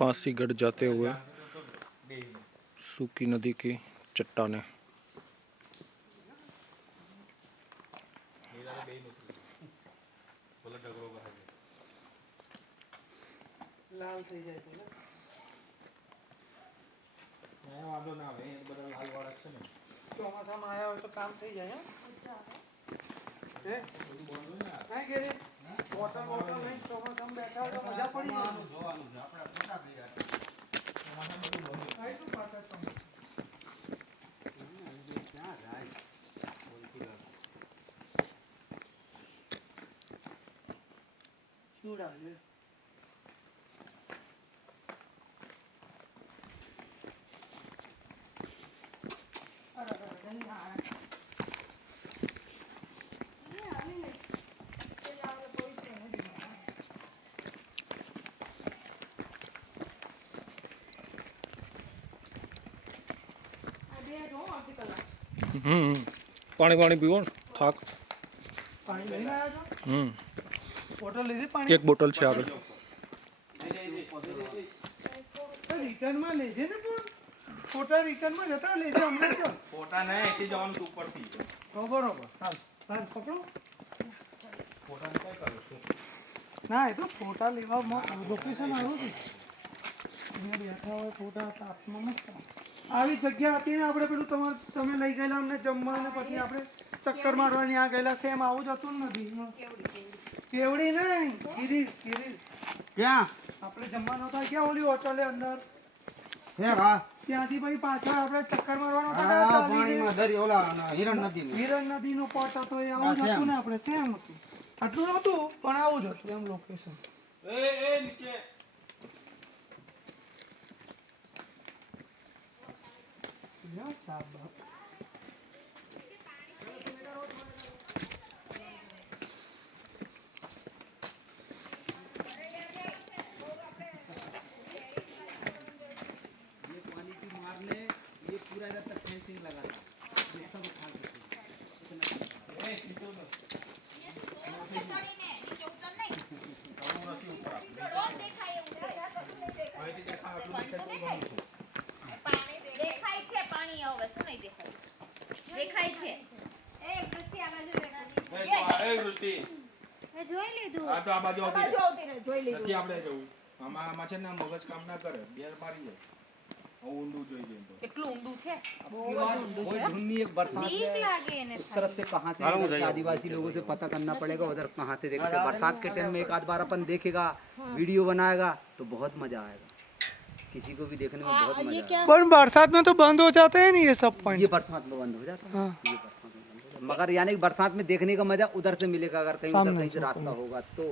फांसीगढ़ जाते हुए सूखी नदी की चट्टानें। लाल થઈ જાય પેલા ના વાંધો ના આવે એ બધા લાલ વાળા છે ને ચોમાસામાં આયા હોય તો કામ થઈ જાય હે બધું બોલવું ને હા ગેરેશ વોટર વોટર નહીં ચોમાસામાં બેઠા હોય તો મજા પડી જાય જોવાનું છે આપણે ફોટા થઈ જાય ચોમાસામાં બધું બોલવું આઈ શું પાછા ચોમાસા ક્યાં જાય બોલતી વાત ચૂડા છે पानी पानी पीवो थाक पानी लઈને આવ્યા છો બોટલ લીધી પાણી एक बोतल છે આગળ રિટર્ન માં લેજે ને પણ ફોટા રિટર્ન માં જતા લેજે હમણાં તો ફોટા નહીં એથી જવાનું તું ઉપરથી તો બરોબર હાલ હાલ પકડો ફોટા કઈ કરું છું ના એ તો ફોટા લેવામાં લોકેશન આવ્યું છે અહીંયા બેઠા હોય ફોટા તાપમાં મસ્ત આવી જગ્યા હતી ને આપણે પેલું તમે લઈ ગયેલા અમને જમવા અને પછી આપણે ચક્કર મારવા ત્યાં ગયેલા સેમ આવું જ હતું ને નથી કેવડી નહીં ગિરીશ ક્યાં આપણે જમવા નહોતા ગયા ઓલી હોટલે અંદર ત્યાંથી પછી પાછળ આપણે ચક્કર મારવાનો હિરણ નદી નો પોટ હતો એ આવું જ હતું ને આપણે સેમ હતું આટલું નહોતું પણ આવું જ હતું એમ લોકેશન એ નીચે સાહેબ આમાં છે ને મગજ કામ ના કરે બેર મારી જાય ઊંડું જોઈ જાય તો કેટલું ઊંડું છે ढूंढनी एक बरसात बीक लागे ने उस तरफ से कहाँ से आदिवासी लोगों से पता करना पड़ेगा उधर कहाँ से देखते हैं। बरसात के टाइम में एक आध बार अपन देखेगा वीडियो बनाएगा तो बहुत मजा आएगा किसी को भी देखने में बहुत मजा आएगा। पर बरसात में तो बंद हो जाते हैं ना ये सब पॉइंट ये बरसात में बंद हो जाता है ये बरसात में बंद हो जाता है। मगर यानी कि बरसात में देखने का मजा उधर से मिलेगा अगर कहीं उधर कहीं से रास्ता होगा तो